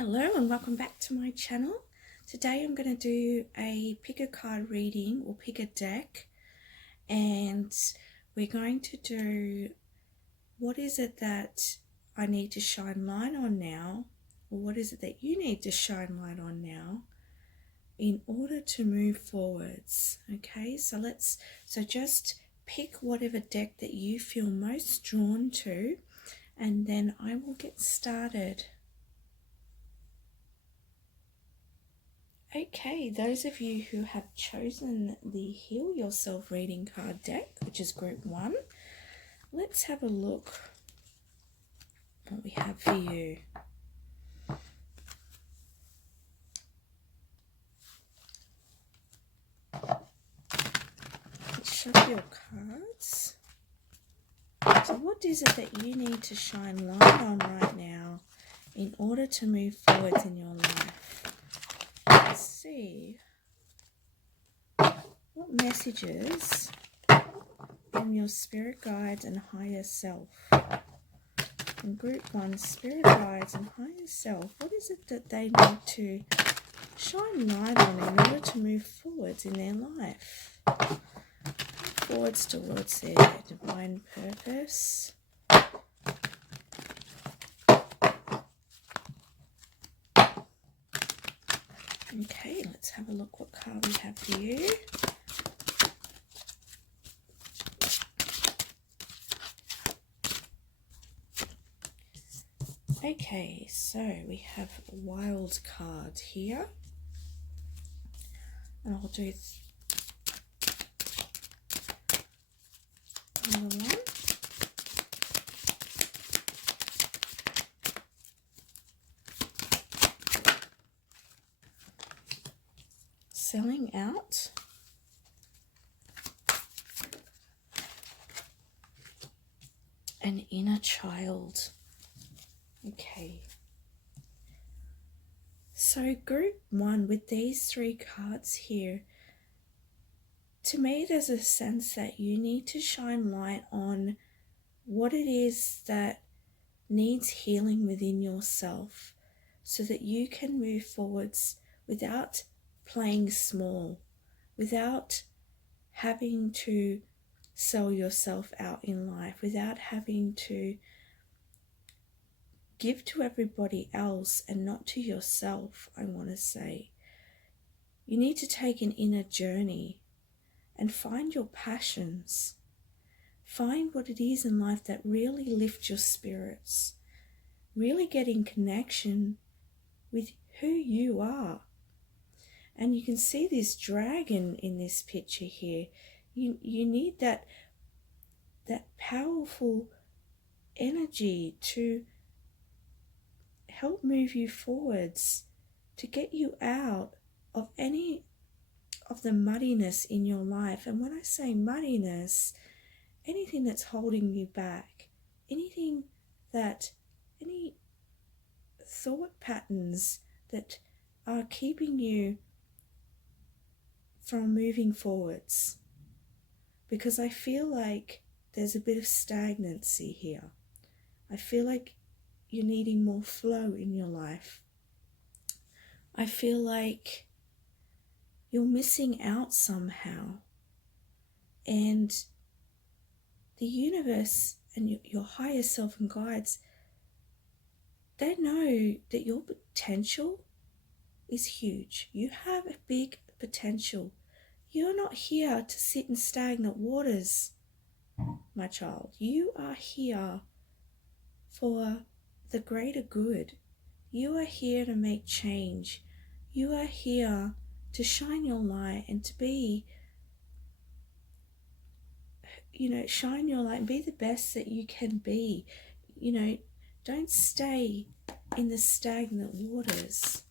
Hello and welcome back to my channel. Today I'm going to do a pick a card reading or pick a deck, and we're going to do what is it that I need to shine light on now, or what is it that you need to shine light on now in order to move forwards. Okay, so just pick whatever deck that you feel most drawn to, and then I will get started. Okay, those of you who have chosen the Heal Yourself reading card deck, which is group 1, let's have a look what we have for you. Let's shuffle your cards. So what is it that you need to shine light on right now in order to move forwards in your life? Let's see what messages from your spirit guides and higher self. In group 1, spirit guides and higher self, what is it that they need to shine light on in order to move forwards in their life? Forwards towards their divine purpose. Okay, let's have a look what card we have for you. Okay, so we have a wild card here, and I'll do another one. Selling out. An inner child. Okay. So group 1, with these 3 cards here, to me there's a sense that you need to shine light on what it is that needs healing within yourself so that you can move forwards without playing small, without having to sell yourself out in life, without having to give to everybody else and not to yourself. I want to say you need to take an inner journey and find your passions. Find what it is in life that really lift your spirits. Really get in connection with who you are. And you can see this dragon in this picture here. You need that powerful energy to help move you forwards, to get you out of any of the muddiness in your life. And when I say muddiness, anything that's holding you back, any thought patterns that are keeping you from moving forwards. Because I feel like there's a bit of stagnancy here. I feel like you're needing more flow in your life. I feel like you're missing out somehow. And the universe and your higher self and guides, they know that your potential is huge. You have a big potential. You're not here to sit in stagnant waters, my child. You are here for the greater good. You are here to make change. You are here to shine your light and to be, shine your light and be the best that you can be. Don't stay in the stagnant waters.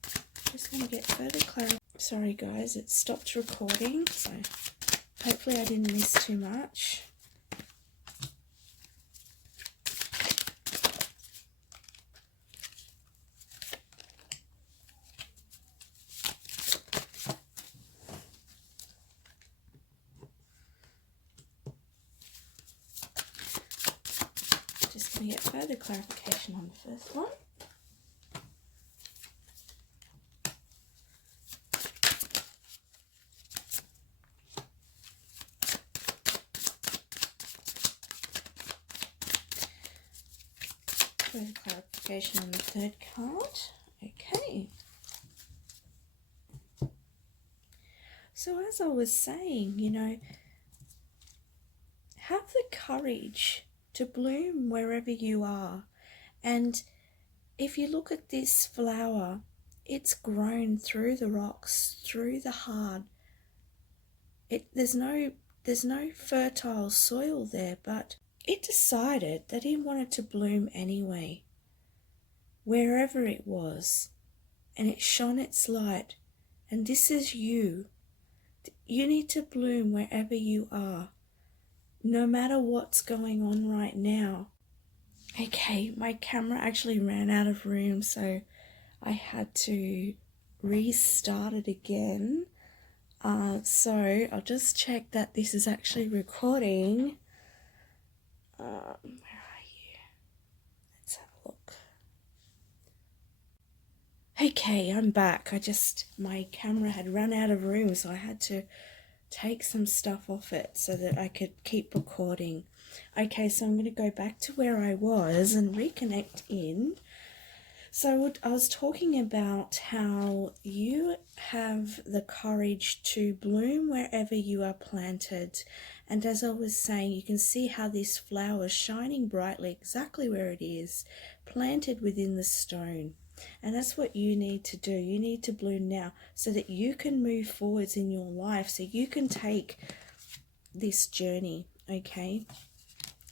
Just going to get further clarity. Sorry guys, it stopped recording, so hopefully I didn't miss too much. Just going to get further clarification on the first one. clarification on the third card. Okay. So as I was saying, you know, have the courage to bloom wherever you are. And if you look at this flower, it's grown through the rocks, through the hard. There's no fertile soil there, but it decided that it wanted to bloom anyway, wherever it was, and it shone its light. And this is you. You need to bloom wherever you are, no matter what's going on right now. Okay, my camera actually ran out of room, so I had to restart it again. So I'll just check that this is actually recording. Where are you? Let's have a look. Okay, I'm back. My camera had run out of room, so I had to take some stuff off it so that I could keep recording. Okay, so I'm going to go back to where I was and reconnect in. So I was talking about how you have the courage to bloom wherever you are planted. And as I was saying, you can see how this flower is shining brightly exactly where it is, planted within the stone. And that's what you need to do. You need to bloom now so that you can move forwards in your life, so you can take this journey, okay?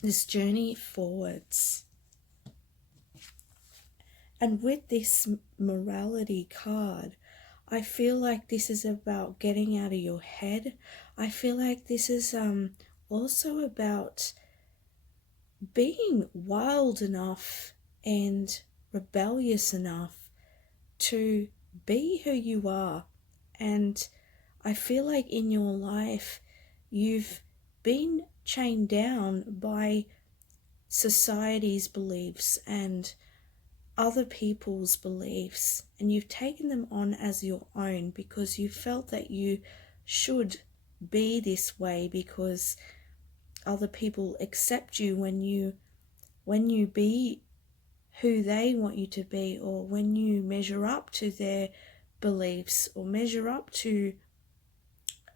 This journey forwards. And with this morality card, I feel like this is about getting out of your head. I feel like this is also about being wild enough and rebellious enough to be who you are. And I feel like in your life you've been chained down by society's beliefs and other people's beliefs, and you've taken them on as your own because you felt that you should be this way because other people accept you when you be who they want you to be, or when you measure up to their beliefs or measure up to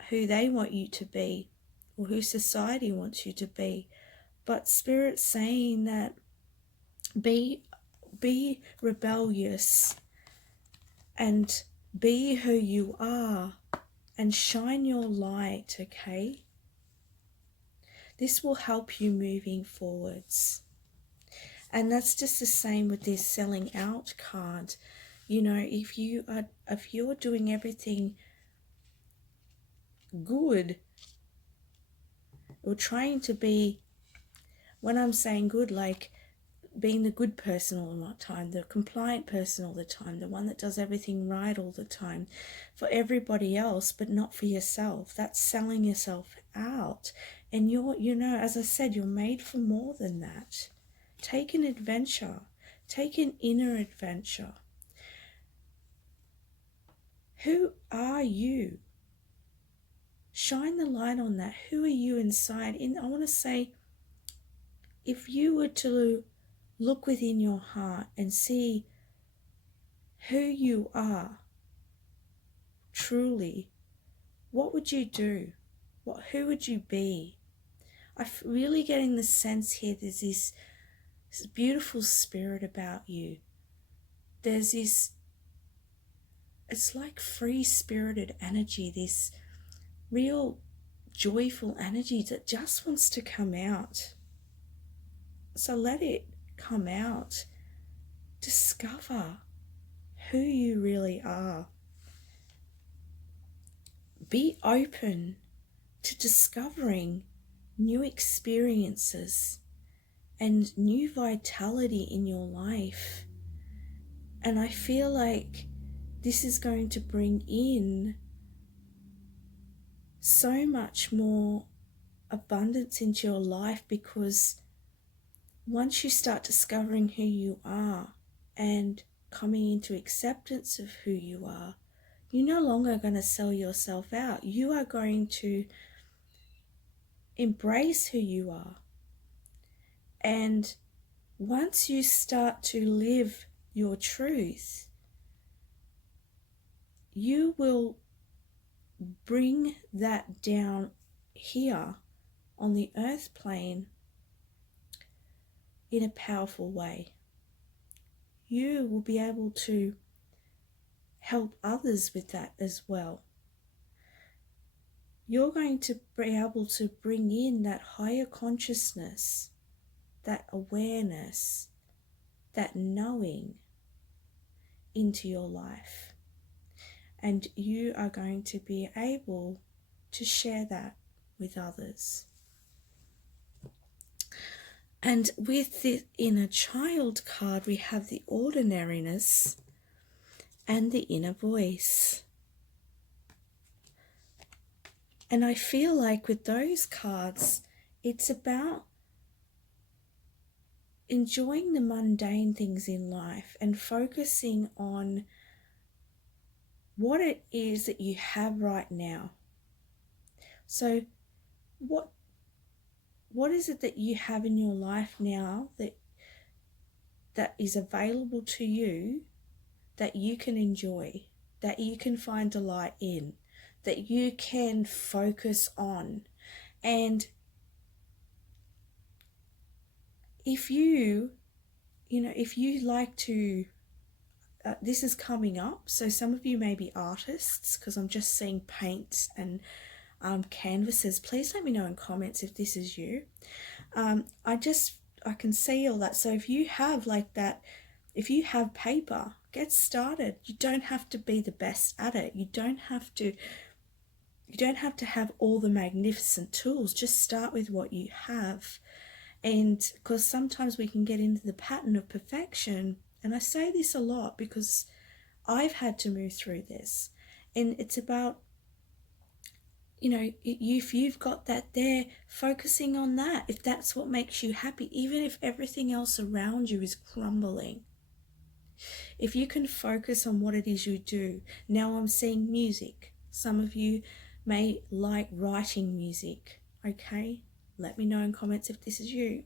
who they want you to be or who society wants you to be. But Spirit's saying that be rebellious and be who you are and shine your light, okay? This will help you moving forwards. And that's just the same with this selling out card. You know, if you're doing everything good or trying to be, when I'm saying good, like being the good person all the time, the compliant person all the time, the one that does everything right all the time for everybody else, but not for yourself. That's selling yourself out. And you know, as I said, you're made for more than that. Take an adventure. Take an inner adventure. Who are you? Shine the light on that. Who are you inside? I want to say, if you were to look within your heart and see who you are truly, what would you do? Who would you be? I'm really getting the sense here there's this beautiful spirit about you. There's this, it's like free-spirited energy, this real joyful energy that just wants to come out. So let it come out. Discover who you really are. Be open to discovering new experiences and new vitality in your life. And I feel like this is going to bring in so much more abundance into your life, because once you start discovering who you are and coming into acceptance of who you are, you're no longer going to sell yourself out. You are going to embrace who you are and once you start to live your truth, you will bring that down here on the earth plane in a powerful way. You will be able to help others with that as well. You're going to be able to bring in that higher consciousness, that awareness, that knowing into your life. And you are going to be able to share that with others. And with the inner child card, we have the ordinariness and the inner voice. And I feel like with those cards, it's about enjoying the mundane things in life and focusing on what it is that you have right now. So what is it that you have in your life now that is available to you, that you can enjoy, that you can find delight in, that you can focus on? And if you like to, this is coming up, so some of you may be artists, because I'm just seeing paints and canvases. Please let me know in comments if this is you. I can see all that. So if you have like that, if you have paper, get started. You don't have to be the best at it. You don't have to have all the magnificent tools. Just start with what you have. And because sometimes we can get into the pattern of perfection, and I say this a lot because I've had to move through this, and it's about, if you've got that there, focusing on that, if that's what makes you happy, even if everything else around you is crumbling, if you can focus on what it is you do. Now I'm seeing music. Some of you may like writing music, okay? Let me know in comments if this is you.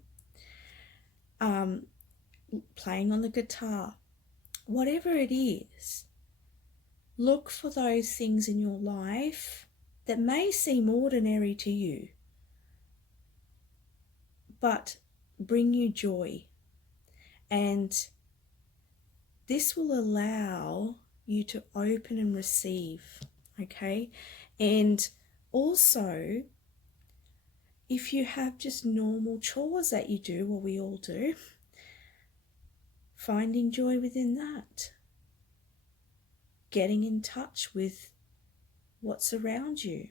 Playing on the guitar, whatever it is, look for those things in your life that may seem ordinary to you, but bring you joy. And this will allow you to open and receive, okay? And also, if you have just normal chores that you do, well, we all do, finding joy within that. Getting in touch with what's around you.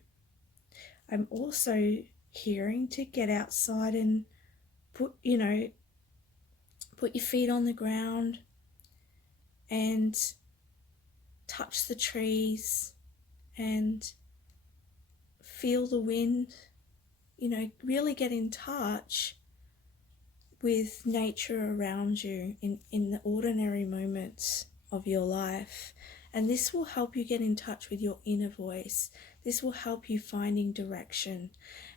I'm also hearing to get outside and put your feet on the ground and touch the trees and feel the wind, really get in touch with nature around you in the ordinary moments of your life. And this will help you get in touch with your inner voice. This will help you finding direction.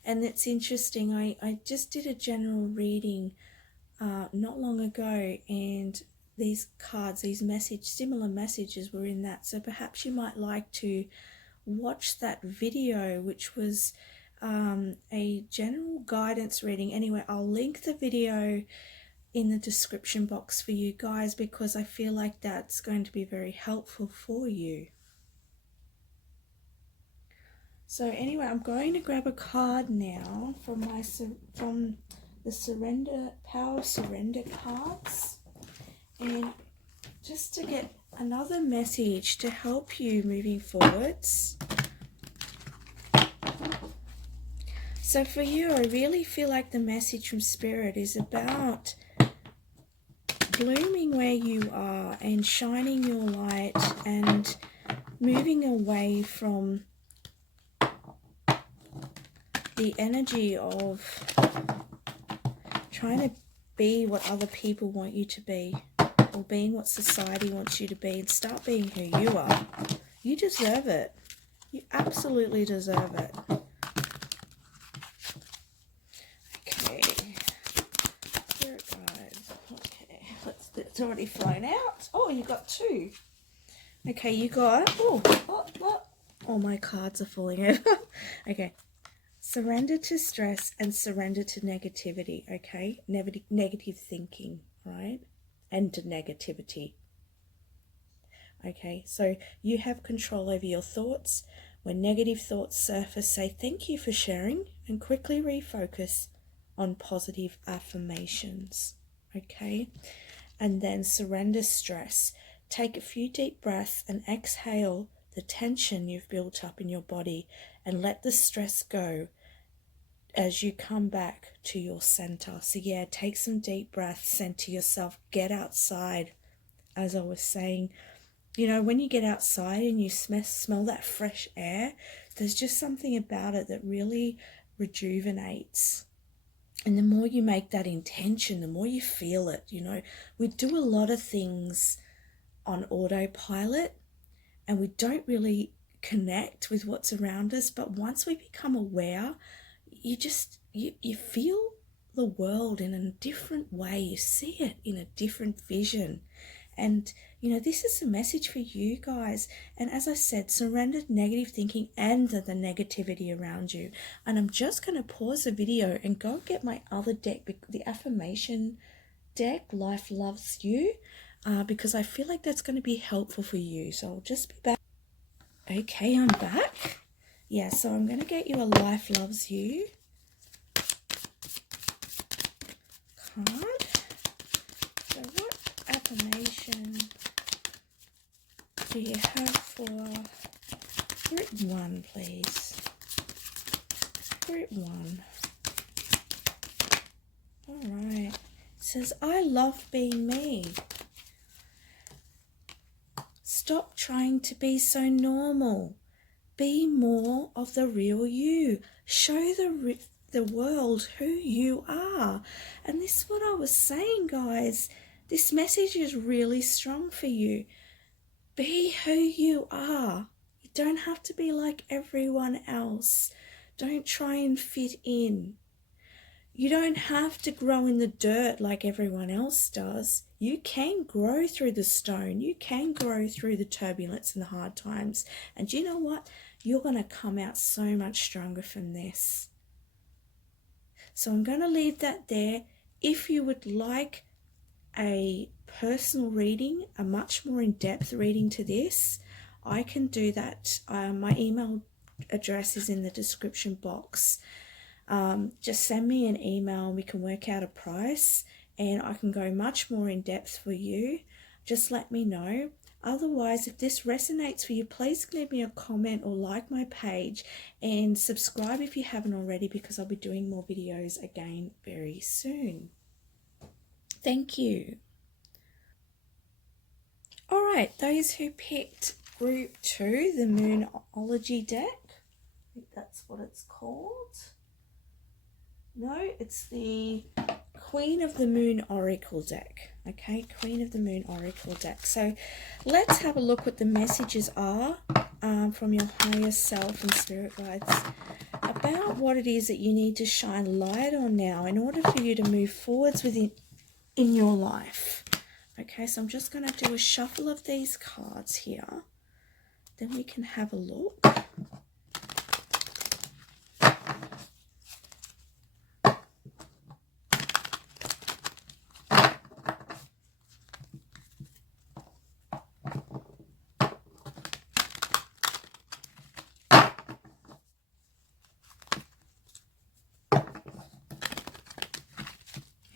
And it's interesting, I just did a general reading not long ago, and these cards, similar messages were in that. So perhaps you might like to watch that video, which was a general guidance reading. Anyway, I'll link the video in the description box for you guys, because I feel like that's going to be very helpful for you. So anyway, I'm going to grab a card now from the Power of Surrender cards, and just to get another message to help you moving forwards. So for you, I really feel like the message from Spirit is about blooming where you are and shining your light and moving away from the energy of trying to be what other people want you to be, or being what society wants you to be, and start being who you are. You deserve it. You absolutely deserve it. Okay. Spirit guides, It's already flown out. Oh, you got two. Okay, you got... All my cards are falling over. Okay. Surrender to stress and surrender to negativity, okay? Negative thinking, right? And to negativity. Okay, so you have control over your thoughts. When negative thoughts surface, say thank you for sharing and quickly refocus on positive affirmations, okay? And then surrender stress. Take a few deep breaths and exhale the tension you've built up in your body and let the stress go as you come back to your center. So yeah, take some deep breaths, center yourself, get outside. As I was saying, you know, when you get outside and you smell that fresh air, there's just something about it that really rejuvenates. And the more you make that intention, the more you feel it. You know, we do a lot of things on autopilot and we don't really connect with what's around us. But once we become aware, you feel the world in a different way. You see it in a different vision. And, you know, this is a message for you guys. And as I said, surrender negative thinking and the negativity around you. And I'm just going to pause the video and go get my other deck, the affirmation deck, Life Loves You, because I feel like that's going to be helpful for you. So I'll just be back. Okay, I'm back. Yeah, so I'm going to get you a Life Loves You card. So what affirmation do you have for group 1, please? Group 1. All right. It says, I love being me. Stop trying to be so normal. Be more of the real you. Show the world who you are. And this is what I was saying, guys. This message is really strong for you. Be who you are. You don't have to be like everyone else. Don't try and fit in. You don't have to grow in the dirt like everyone else does. You can grow through the stone. You can grow through the turbulence and the hard times. And you know what? You're going to come out so much stronger from this. So I'm going to leave that there. If you would like a personal reading, a much more in-depth reading to this, I can do that. My email address is in the description box. Just send me an email and we can work out a price and I can go much more in depth for you. Just let me know. Otherwise, if this resonates for you, please leave me a comment or like my page and subscribe if you haven't already, because I'll be doing more videos again very soon. Thank you. All right, those who picked group 2, the Moonology deck, I think that's what it's called. No, it's the Queen of the Moon Oracle deck. Okay, Queen of the Moon Oracle deck. So let's have a look what the messages are from your higher self and spirit guides about what it is that you need to shine light on now in order for you to move forwards in your life. Okay, so I'm just going to do a shuffle of these cards here. Then we can have a look.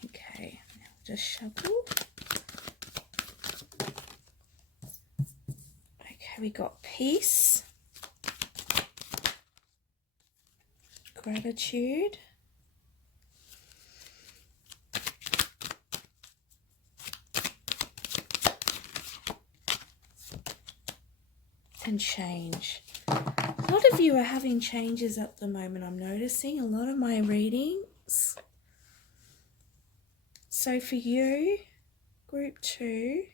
Okay, now just shuffle. We got peace, gratitude, and change. A lot of you are having changes at the moment, I'm noticing a lot of my readings. So for you, group 2,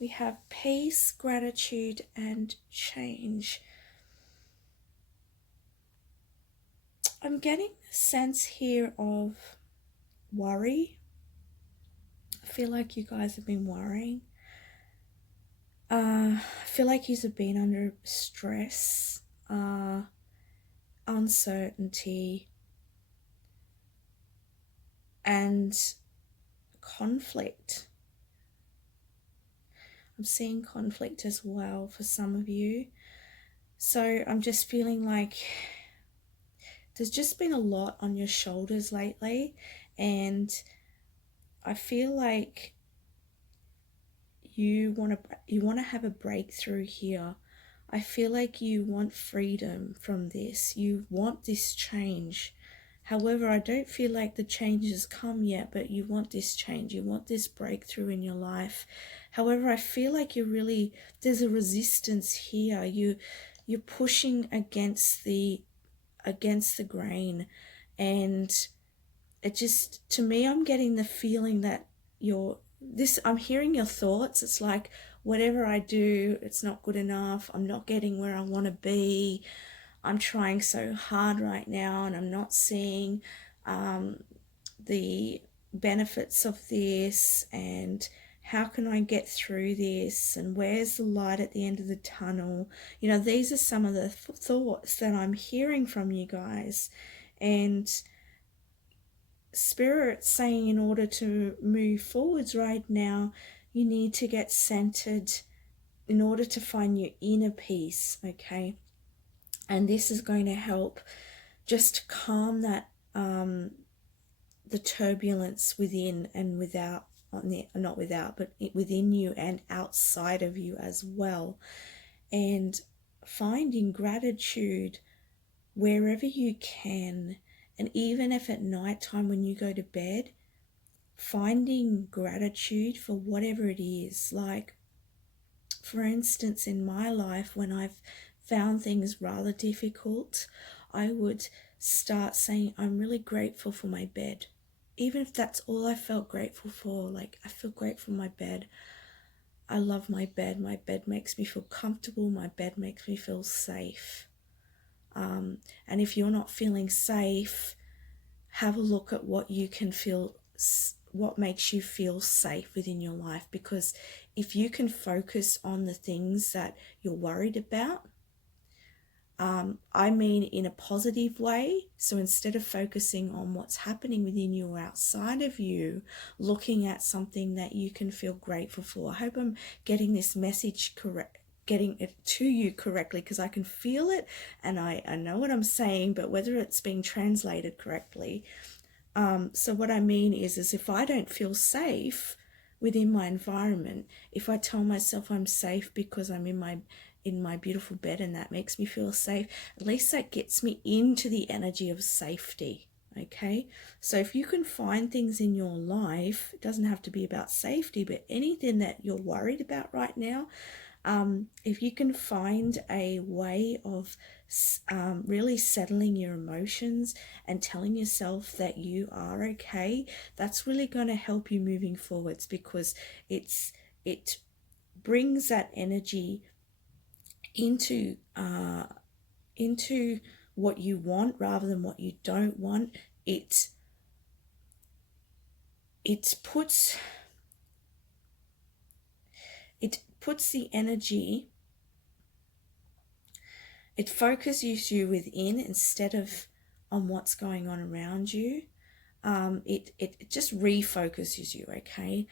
we have peace, gratitude, and change. I'm getting a sense here of worry, feel like you guys have been worrying. I feel like you have been under stress, uncertainty, and conflict. I'm seeing conflict as well for some of you. So I'm just feeling like there's just been a lot on your shoulders lately, and I feel like you want to have a breakthrough here. I feel like you want freedom from this. You want this change. However, I don't feel like the change has come yet, but you want this change. You want this breakthrough in your life. However, I feel like there's a resistance here. You're pushing against the grain, and it just, to me, I'm getting the feeling that I'm hearing your thoughts. It's like, whatever I do, it's not good enough. I'm not getting where I want to be. I'm trying so hard right now and I'm not seeing the benefits of this, and how can I get through this, and where's the light at the end of the tunnel? You know, these are some of the thoughts that I'm hearing from you guys. And Spirit saying, in order to move forwards right now, you need to get centered in order to find your inner peace, okay? And this is going to help just calm that the turbulence within and without, not without, but within you and outside of you as well. And finding gratitude wherever you can. And even if at night time when you go to bed, finding gratitude for whatever it is. Like, for instance, in my life, when I've found things rather difficult, I would start saying, I'm really grateful for my bed. Even if that's all I felt grateful for, like, I feel grateful for my bed. I love my bed. My bed makes me feel comfortable. My bed makes me feel safe. And if you're not feeling safe, have a look at what you can feel, what makes you feel safe within your life. Because if you can focus on the things that you're worried about, I mean in a positive way. So instead of focusing on what's happening within you or outside of you, looking at something that you can feel grateful for. I hope I'm getting this message correct, getting it to you correctly, because I can feel it and I know what I'm saying, but whether it's being translated correctly. So what I mean is if I don't feel safe within my environment, if I tell myself I'm safe because I'm in my beautiful bed and that makes me feel safe, at least that gets me into the energy of safety. Okay, so if you can find things in your life, it doesn't have to be about safety, but anything that you're worried about right now, if you can find a way of really settling your emotions and telling yourself that you are okay, that's really going to help you moving forwards, because it brings that energy into what you want rather than what you don't want. It puts the energy, it focuses you within instead of on what's going on around you. It just refocuses you, okay?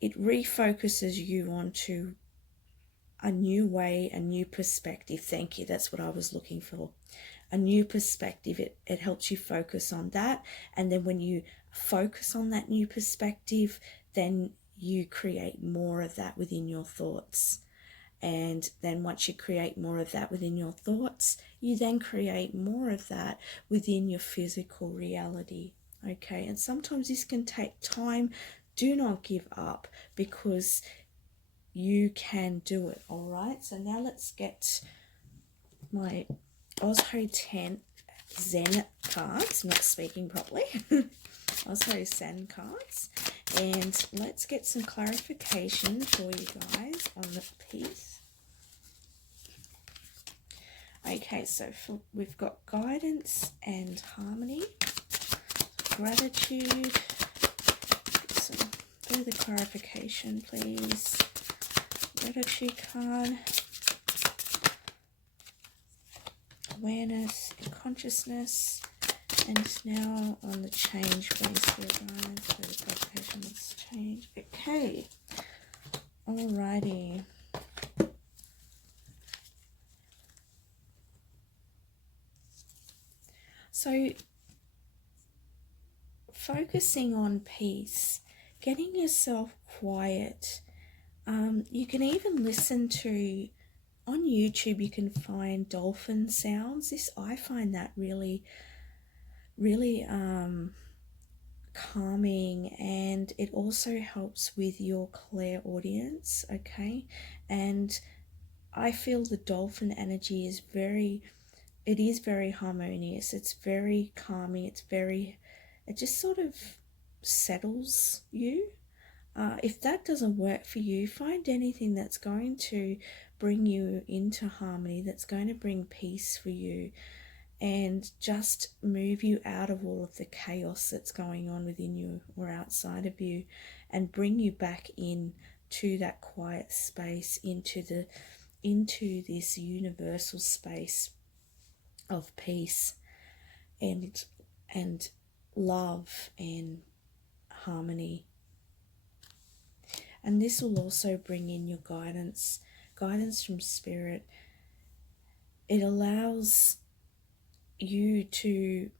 It refocuses you onto a new way, a new perspective. Thank you, that's what I was looking for. A new perspective. It helps you focus on that, and then when you focus on that new perspective, then you create more of that within your thoughts. And then once you create more of that within your thoughts, you then create more of that within your physical reality. Okay, and sometimes this can take time. Do not give up, because you can do it. All right, so now let's get my Osho 10 Zen cards. I'm not speaking properly. Osho Zen cards, and let's get some clarification for you guys on the piece. Okay, so we've got guidance and harmony, gratitude, some do the clarification, please. Gratitude card. Awareness and consciousness. And now on the change, please, Spirit Guides. So the clarification is change. Okay. Alrighty. So, focusing on peace, getting yourself quiet. You can even listen to, on YouTube, you can find dolphin sounds. I find that really, really calming, and it also helps with your clairaudience, okay? And I feel the dolphin energy is very harmonious. It's very calming. It just sort of settles you. If that doesn't work for you, find anything that's going to bring you into harmony, that's going to bring peace for you, and just move you out of all of the chaos that's going on within you or outside of you, and bring you back in to that quiet space, into this universal space of peace and love and harmony. And this will also bring in your guidance from Spirit. It allows you to,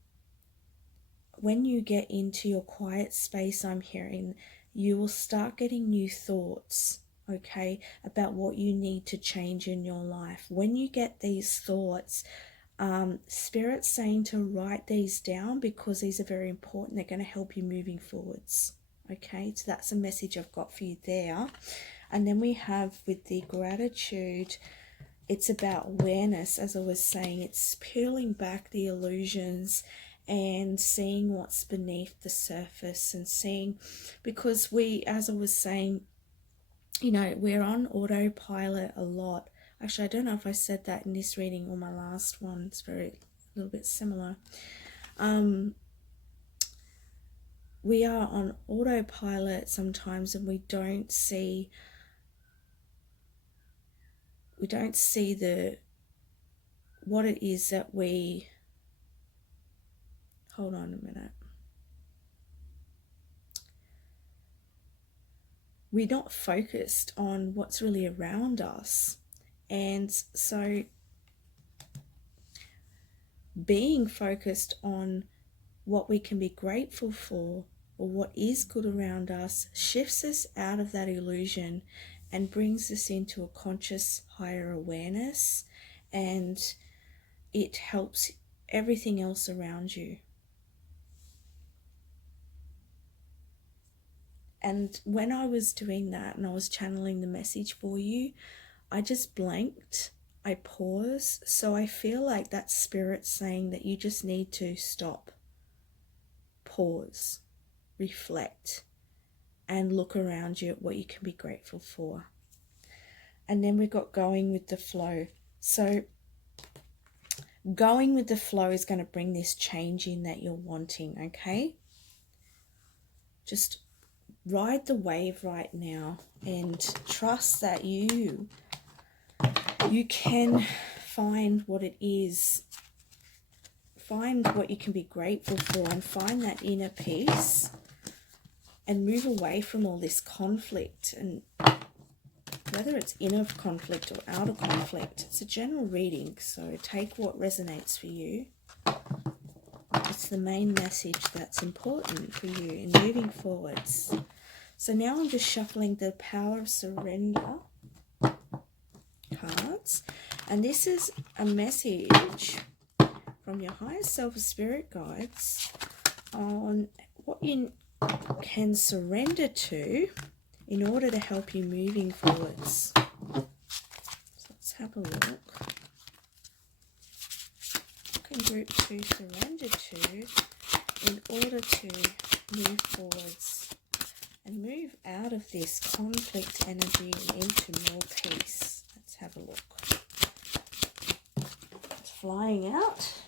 when you get into your quiet space, I'm hearing, you will start getting new thoughts, okay, about what you need to change in your life. When you get these thoughts, Spirit's saying to write these down, because these are very important. They're going to help you moving forwards. Okay, so that's a message I've got for you there. And then we have with the gratitude, it's about awareness, as I was saying. It's peeling back the illusions and seeing what's beneath the surface, and seeing, because as I was saying, we're on autopilot a lot. Actually, I don't know if I said that in this reading or my last one. It's a little bit similar. We are on autopilot sometimes, and we don't see what it is that we, hold on a minute. We're not focused on what's really around us. And so being focused on what we can be grateful for, or what is good around us, shifts us out of that illusion and brings us into a conscious higher awareness, and it helps everything else around you. And when I was doing that and I was channeling the message for you, I just blanked. I paused. So I feel like that Spirit saying that you just need to stop, pause, reflect, and look around you at what you can be grateful for. And then we got going with the flow. So going with the flow is going to bring this change in that you're wanting, okay? Just ride the wave right now and trust that you can find what it is. Find what you can be grateful for, and find that inner peace, and move away from all this conflict. And whether it's inner conflict or outer conflict, it's a general reading, so take what resonates for you. It's the main message that's important for you in moving forwards. So now I'm just shuffling the Power of Surrender cards, and this is a message from your higher self or spirit guides on what you can surrender to in order to help you moving forwards. So let's have a look. What can group 2 surrender to in order to move forwards and move out of this conflict energy and into more peace? Let's have a look. It's flying out.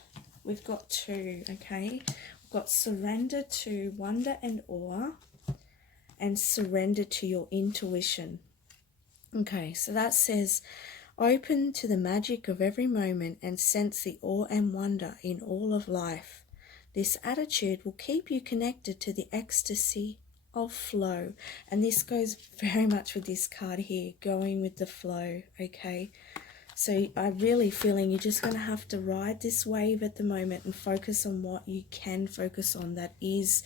We've got 2, okay? We've got surrender to wonder and awe, and surrender to your intuition. Okay, so that says, open to the magic of every moment and sense the awe and wonder in all of life. This attitude will keep you connected to the ecstasy of flow. And this goes very much with this card here, going with the flow, okay? So I'm really feeling you're just going to have to ride this wave at the moment and focus on what you can focus on that is,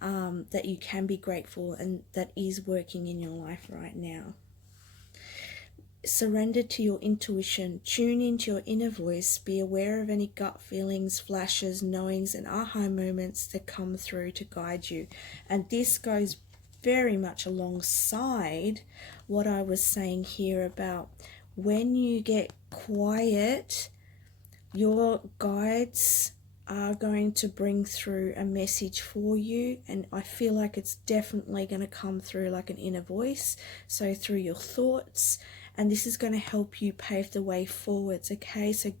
that you can be grateful and that is working in your life right now. Surrender to your intuition, tune into your inner voice, be aware of any gut feelings, flashes, knowings, and aha moments that come through to guide you. And this goes very much alongside what I was saying here about when you get quiet, your guides are going to bring through a message for you, and I feel like it's definitely going to come through like an inner voice, so through your thoughts, and this is going to help you pave the way forwards, okay? So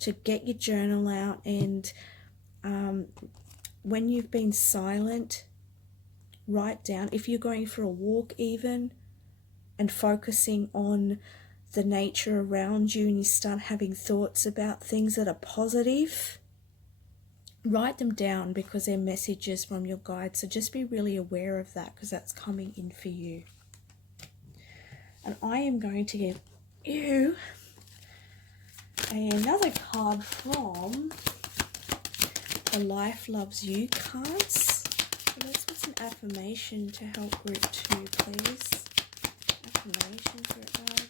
to get your journal out, and when you've been silent, write down, if you're going for a walk even, and focusing on the nature around you, and you start having thoughts about things that are positive, write them down because they're messages from your guide. So just be really aware of that because that's coming in for you. And I am going to give you another card from the Life Loves You cards. So let's put some affirmation to help group 2, please. Affirmation for it, guys.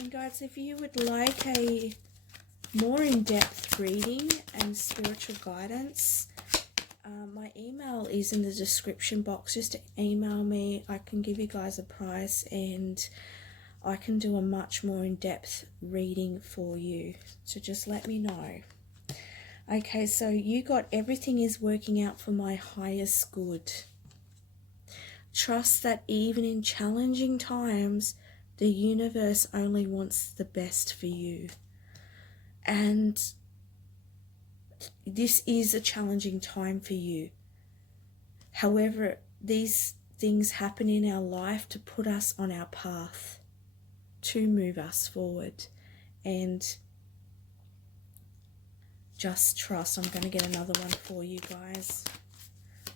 And guys, if you would like a more in-depth reading and spiritual guidance, my email is in the description box. Just email me. I can give you guys a price and I can do a much more in-depth reading for you. So just let me know. Okay, so you got everything is working out for my highest good. Trust that even in challenging times, the universe only wants the best for you. And this is a challenging time for you. However, these things happen in our life to put us on our path, to move us forward. And just trust. I'm going to get another one for you guys.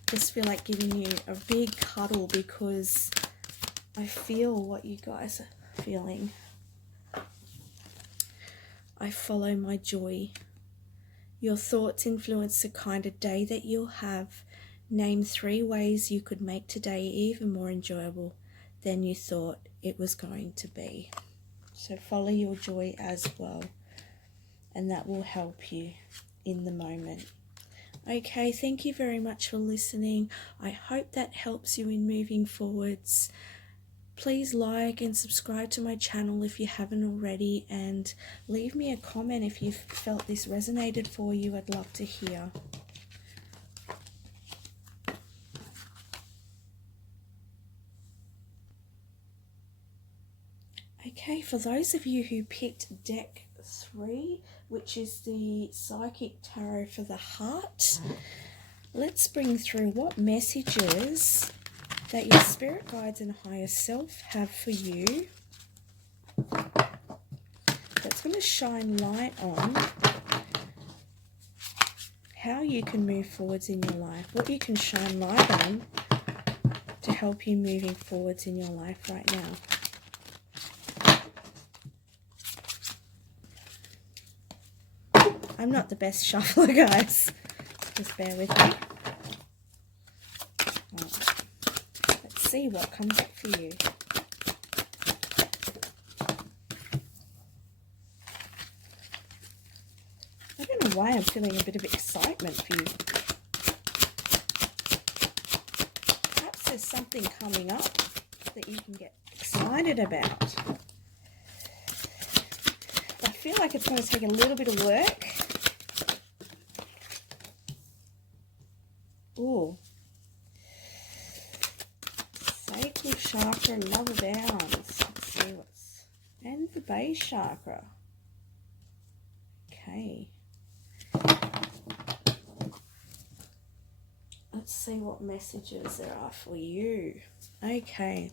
Just feel like giving you a big cuddle because I feel what you guys are feeling. I follow my joy. Your thoughts influence the kind of day that you'll have. Name 3 ways you could make today even more enjoyable than you thought it was going to be. So follow your joy as well, and that will help you in the moment. Okay, thank you very much for listening. I hope that helps you in moving forwards. Please like and subscribe to my channel if you haven't already, and leave me a comment if you felt this resonated for you. I'd love to hear. Okay, for those of you who picked deck 3, which is the Psychic Tarot for the Heart, let's bring through what messages that your spirit guides and higher self have for you. That's going to shine light on how you can move forwards in your life, what you can shine light on to help you moving forwards in your life right now. I'm not the best shuffler, guys. Just bear with me. Let's see what comes up for you. I don't know why I'm feeling a bit of excitement for you. Perhaps there's something coming up that you can get excited about. I feel like it's going to take a little bit of work. Ooh. Sacral chakra, love abounds. Let's see what's... And the base chakra. Okay. Let's see what messages there are for you. Okay.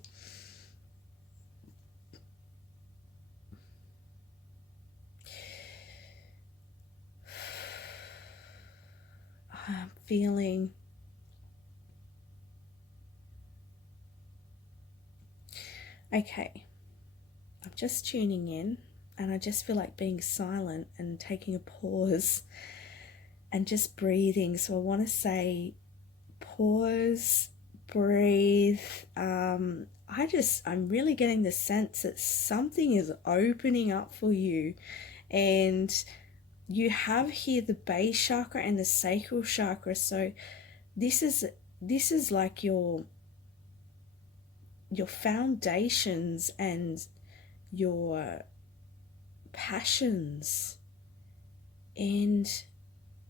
I'm feeling okay. I'm just tuning in, and I just feel like being silent and taking a pause and just breathing. So I want to say pause, breathe. I'm really getting the sense that something is opening up for you, and you have here the base chakra and the sacral chakra. So this is like your foundations and your passions and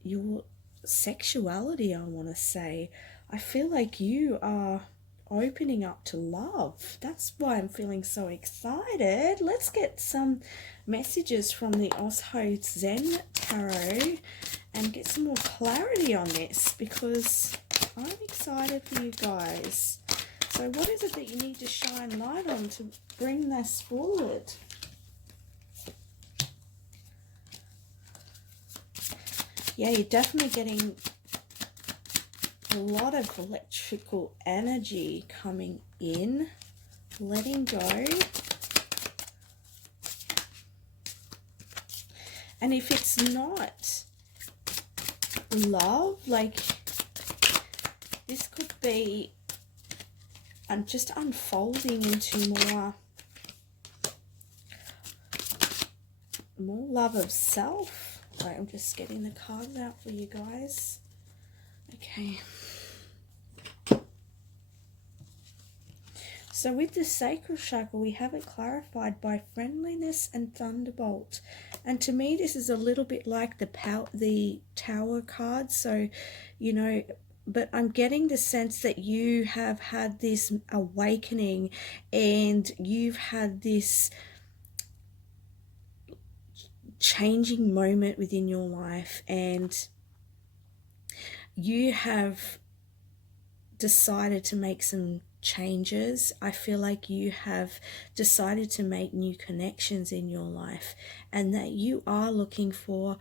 your sexuality, I want to say. I feel like you are opening up to love. That's why I'm feeling so excited. Let's get some messages from the Osho Zen Tarot and get some more clarity on this, because I'm excited for you guys. So what is it that you need to shine light on to bring this forward? Yeah, you're definitely getting a lot of electrical energy coming in, letting go. And if it's not love, like this could be just unfolding into more love of self. Right, I'm just getting the cards out for you guys. Okay. So with the sacral chakra, we have it clarified by friendliness and thunderbolt. And to me, this is a little bit like the tower card. So, you know, but I'm getting the sense that you have had this awakening and you've had this changing moment within your life, and you have decided to make some changes. I feel like you have decided to make new connections in your life, and that you are looking for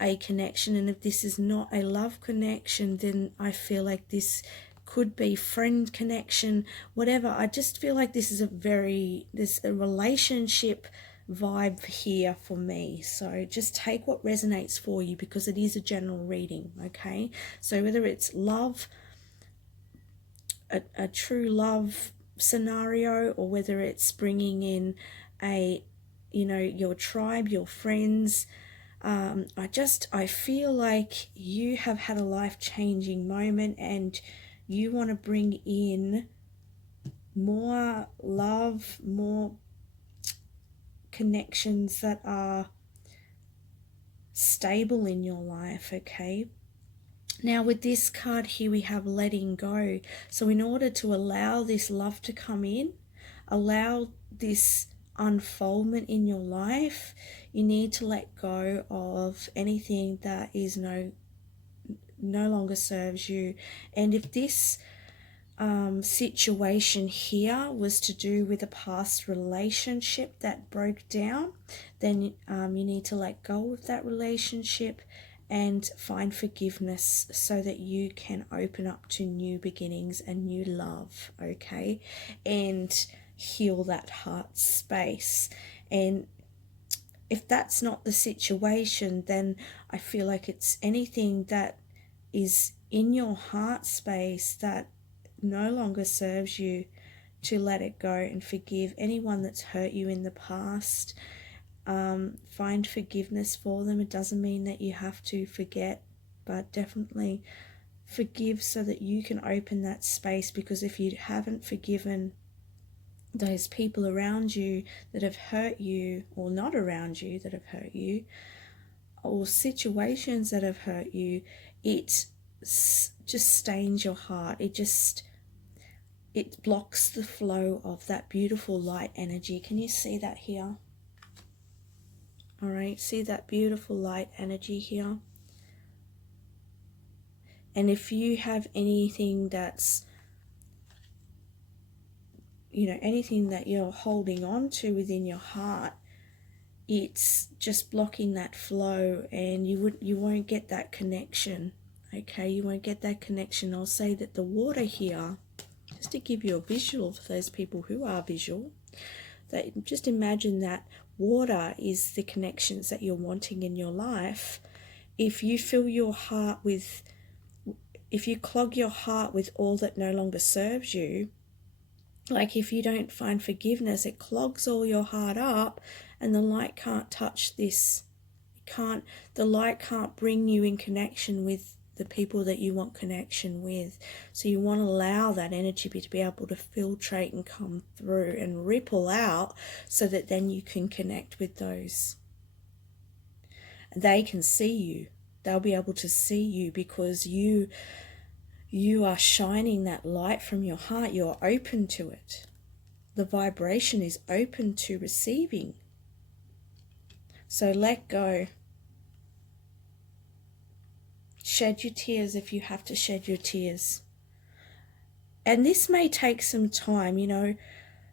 a connection. And if this is not a love connection, then I feel like this could be friend connection, whatever. I just feel like this is there's a relationship vibe here for me. So just take what resonates for you, because it is a general reading, okay? So whether it's love, a true love scenario, or whether it's bringing in your tribe, your friends, I feel like you have had a life-changing moment and you want to bring in more love, more connections that are stable in your life, okay? Now with this card here, we have letting go. So in order to allow this love to come in, allow this unfoldment in your life, you need to let go of anything that is no longer serves you. And if this situation here was to do with a past relationship that broke down, then you need to let go of that relationship and find forgiveness so that you can open up to new beginnings and new love, okay? And heal that heart space. And if that's not the situation, then I feel like it's anything that is in your heart space that no longer serves you, to let it go and forgive anyone that's hurt you in the past. Find forgiveness for them. It doesn't mean that you have to forget, but definitely forgive so that you can open that space, because if you haven't forgiven those people around you that have hurt you, or not around you that have hurt you, or situations that have hurt you, it just stains your heart. It blocks the flow of that beautiful light energy. Can you see that here? All right, see that beautiful light energy here? And if you have anything that's, anything that you're holding on to within your heart, it's just blocking that flow, and you won't get that connection. Okay, you won't get that connection. I'll say that the water here, just to give you a visual for those people who are visual, that just imagine that water is the connections that you're wanting in your life. If you fill your heart with, if you clog your heart with all that no longer serves you, like if you don't find forgiveness, it clogs all your heart up, and the light can't touch this. The light can't bring you in connection with the people that you want connection with. So you want to allow that energy to be able to filtrate and come through and ripple out, so that then you can connect with those. They can see you. They'll be able to see you because you are shining that light from your heart. You're open to it. The vibration is open to receiving. So let go. Shed your tears if you have to shed your tears. And this may take some time,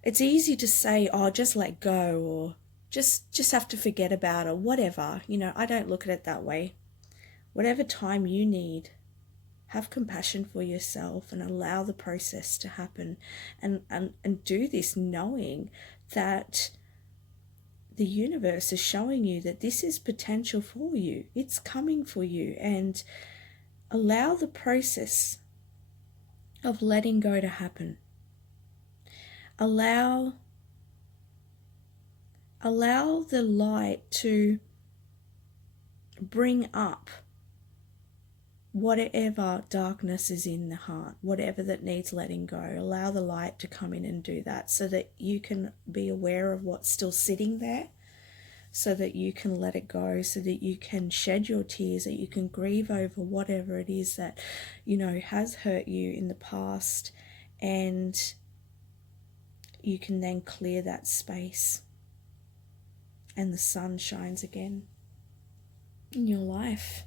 It's easy to say, oh, just let go, or just have to forget about it, or whatever. I don't look at it that way. Whatever time you need, have compassion for yourself and allow the process to happen. And do this knowing that the universe is showing you that this is potential for you. It's coming for you. And allow the process of letting go to happen. Allow the light to bring up whatever darkness is in the heart, whatever that needs letting go. Allow the light to come in and do that, so that you can be aware of what's still sitting there, so that you can let it go, so that you can shed your tears, that you can grieve over whatever it is that, has hurt you in the past, and you can then clear that space and the sun shines again in your life.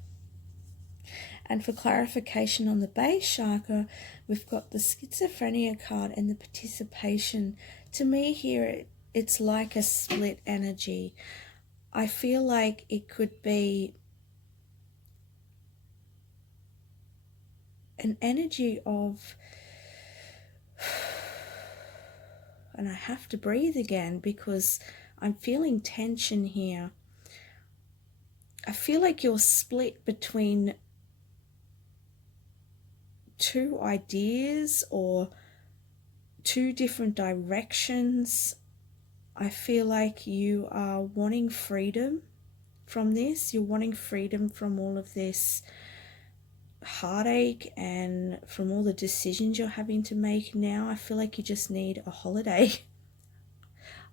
And for clarification on the base chakra, we've got the schizophrenia card and the participation. To me here, it's like a split energy. I feel like it could be an energy of, and I have to breathe again because I'm feeling tension here. I feel like you're split between two ideas or two different directions. I feel like you are wanting freedom from this. You're wanting freedom from all of this heartache and from all the decisions you're having to make now. I feel like you just need a holiday.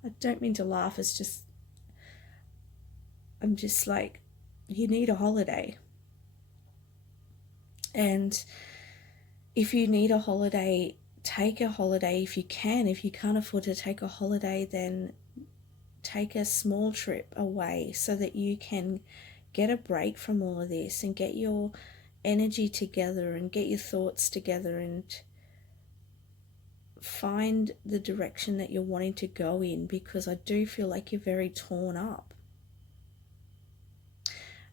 I don't mean to laugh. It's just, I'm just like, you need a holiday. And if you need a holiday, take a holiday if you can. If you can't afford to take a holiday, then take a small trip away so that you can get a break from all of this and get your energy together and get your thoughts together and find the direction that you're wanting to go in, because I do feel like you're very torn up.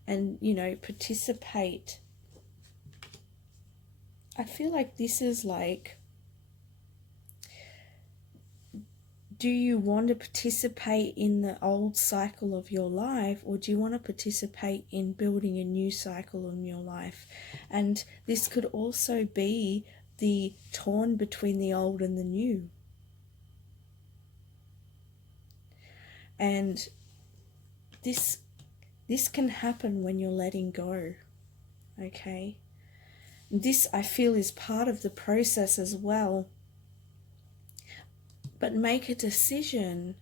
And, participate. I feel like this is like, do you want to participate in the old cycle of your life, or do you want to participate in building a new cycle in your life? And this could also be the torn between the old and the new. And this can happen when you're letting go, okay? This, I feel, is part of the process as well. But make a decision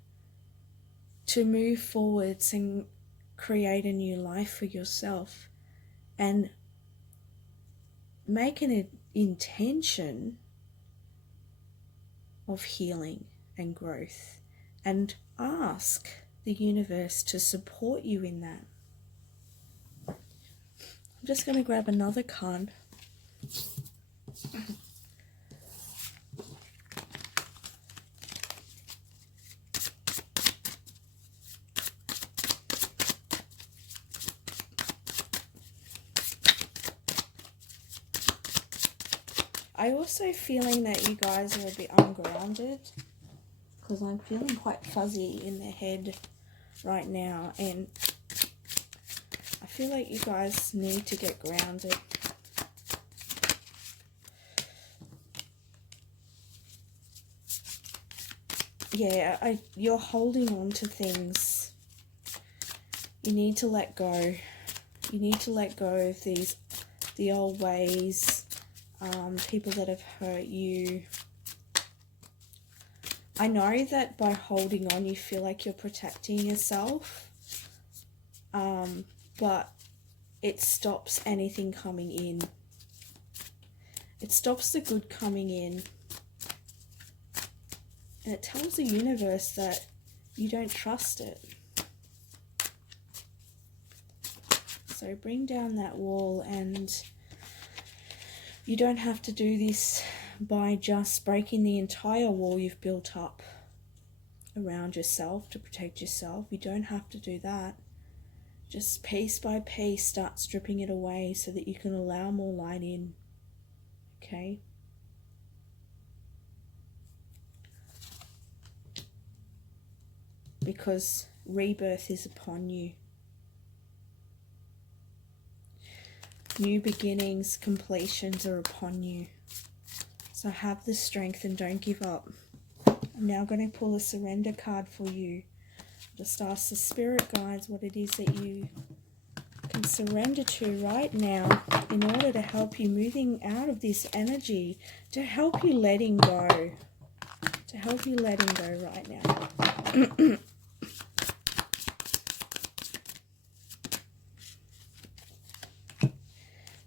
to move forwards and create a new life for yourself, and make an intention of healing and growth, and ask the universe to support you in that. I'm just going to grab another card. I also feeling that you guys are a bit ungrounded, because I'm feeling quite fuzzy in the head right now, and I feel like you guys need to get grounded. Yeah, you're holding on to things. You need to let go. You need to let go of the old ways, people that have hurt you. I know that by holding on, you feel like you're protecting yourself, but it stops anything coming in. It stops the good coming in. And it tells the universe that you don't trust it. So bring down that wall, and you don't have to do this by just breaking the entire wall you've built up around yourself to protect yourself. You don't have to do that. Just piece by piece start stripping it away so that you can allow more light in. Okay? Because rebirth is upon you. New beginnings, completions are upon you. So have the strength and don't give up. I'm now going to pull a surrender card for you. Just ask the spirit guides what it is that you can surrender to right now in order to help you moving out of this energy, to help you letting go. To help you letting go right now.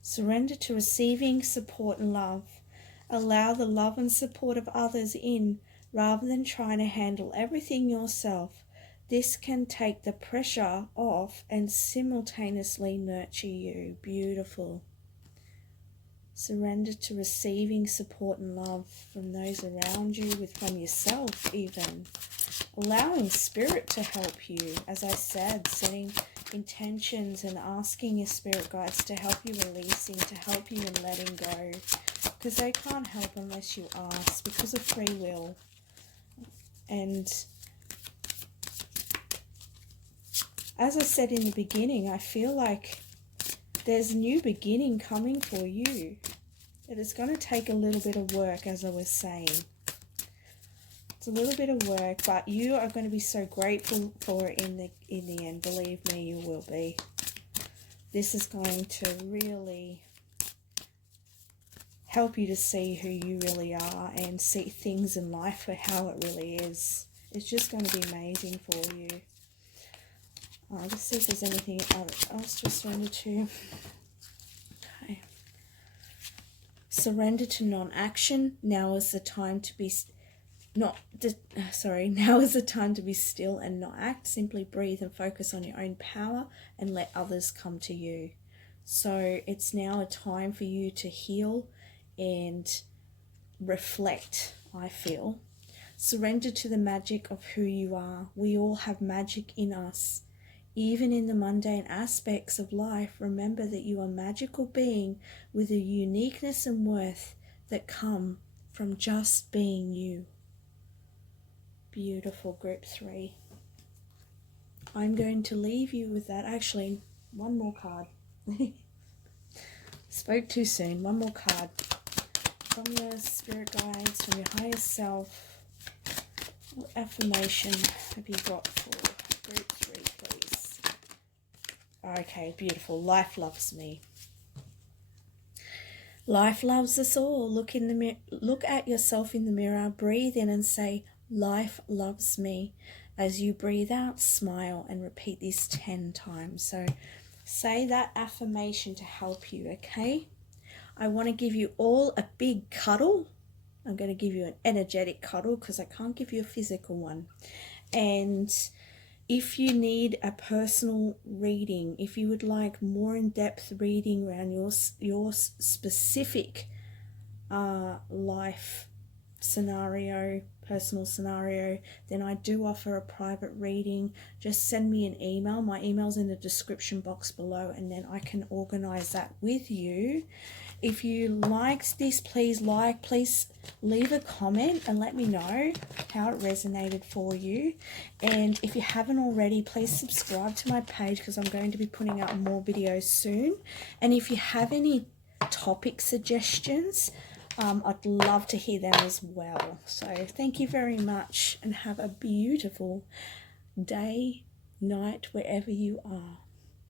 Surrender to receiving support and love. Allow the love and support of others in rather than trying to handle everything yourself. This can take the pressure off and simultaneously nurture you. Beautiful. Surrender to receiving support and love from those around you, from yourself even. Allowing spirit to help you. As I said, setting intentions and asking your spirit guides to help you releasing, to help you in letting go. Because they can't help unless you ask, because of free will. And as I said in the beginning, I feel like there's a new beginning coming for you. It is going to take a little bit of work, as I was saying. It's a little bit of work, but you are going to be so grateful for it in the end. Believe me, you will be. This is going to really help you to see who you really are and see things in life for how it really is. It's just going to be amazing for you. Let's see if there's anything else to surrender to. Okay. Surrender to non-action. Now is the time to be now is the time to be still and not act. Simply breathe and focus on your own power and let others come to you. So it's now a time for you to heal and reflect, I feel. Surrender to the magic of who you are. We all have magic in us. Even in the mundane aspects of life, remember that you are a magical being with a uniqueness and worth that come from just being you. Beautiful, group 3. I'm going to leave you with that. Actually, one more card. Spoke too soon. One more card. From your spirit guides, from your higher self. What affirmation have you got for group 3, please? Okay, beautiful. Life loves me. Life loves us all. Look at yourself in the mirror. Breathe in and say, life loves me. As you breathe out, smile and repeat this 10 times. So say that affirmation to help you, okay? I want to give you all a big cuddle. I'm going to give you an energetic cuddle because I can't give you a physical one. And If you need a personal reading, if you would like more in-depth reading around your specific life scenario, personal scenario, then I do offer a private reading. Just send me an email. My email's in the description box below, and then I can organize that with you. If you liked this, please leave a comment and let me know how it resonated for you. And if you haven't already, please subscribe to my page, because I'm going to be putting out more videos soon. And if you have any topic suggestions, I'd love to hear them as well. So thank you very much, and have a beautiful day, night, wherever you are.